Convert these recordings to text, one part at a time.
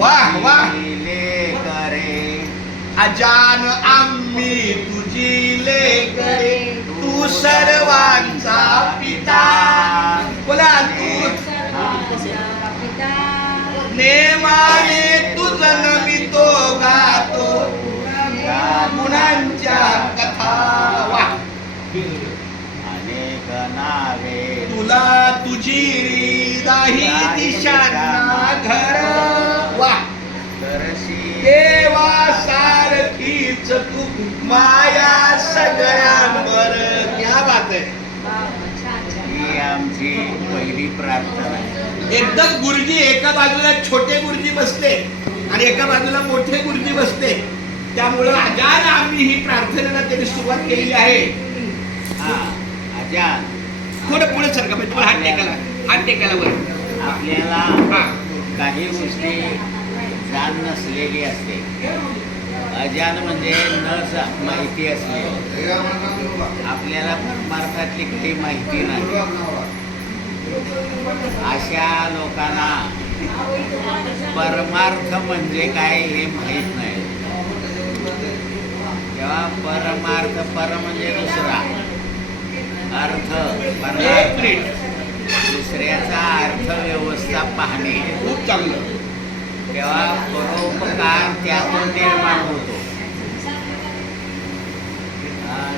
वाह वाह करे अजान आम्ही तुझी लेकरे तू सर्वांचा पिता बोला तू नेमाने तुझं नमितो गातो गुणांच्या कथा वाह अनेक नावे तुला तुझी दाही दिशांना घर वाह तरशी देवा सारखीच तू माया सगळ्यांवर क्या बात आहे ही आमची पहिली प्रार्थना आहे. एकदम गुरुजी एका बाजूला छोटे गुरुजी बसते आणि एका बाजूला मोठे गुरुजी बसते त्यामुळं अजान आम्ही ही प्रार्थनेला त्यांनी सुरुवात केलेली आहे. हा अजान थोडं पुढे सरका म्हणजे तुम्हाला हात टेकायला वर आपल्याला हा काही गोष्टी जाण नसलेली असते. अजान म्हणजे माहिती असते. आपल्याला परमार्थातली काही माहिती नाही. अशा लोकांना परमार्थ म्हणजे काय हे माहीत नाही. तेव्हा परमार्थ पर म्हणजे दुसरा अर्थ परमार्थ दुसऱ्याचा अर्थव्यवस्था पाहणे खूप चांगलं तेव्हा परोपकार त्यातून निर्माण होतो.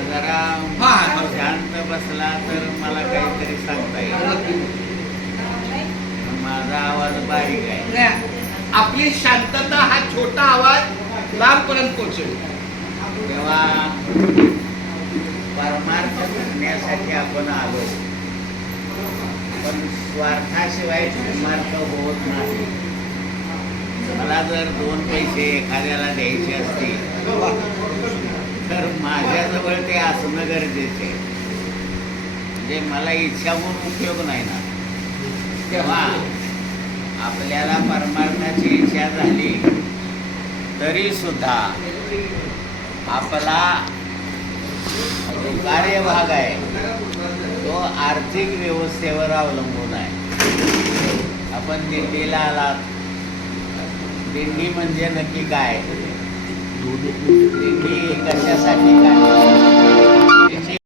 जरा शांत बसला तर मला काहीतरी सांगता येईल. माझा आवाज बारीक आहे. आपली शांतता हा छोटा आवाज लांबपर्यंत पोहोचेल. तेव्हा परमार्थ करण्यासाठी आपण आलो पण स्वार्थाशिवाय परमार्थ होत नाही. मला जर 2 पैसे एखाद्याला द्यायचे असतील तर माझ्याजवळ ते असणं गरजेचे आहे. म्हणजे मला इच्छा म्हणून उपयोग नाही ना. तेव्हा आपल्याला परमार्थाची इच्छा झाली तरी सुद्धा आपला जो कार्यभाग आहे तो आर्थिक व्यवस्थेवर अवलंबून आहे. आपण दिंडीला आलात. दिंडी म्हणजे नक्की काय? दिंडी कशासाठी काय?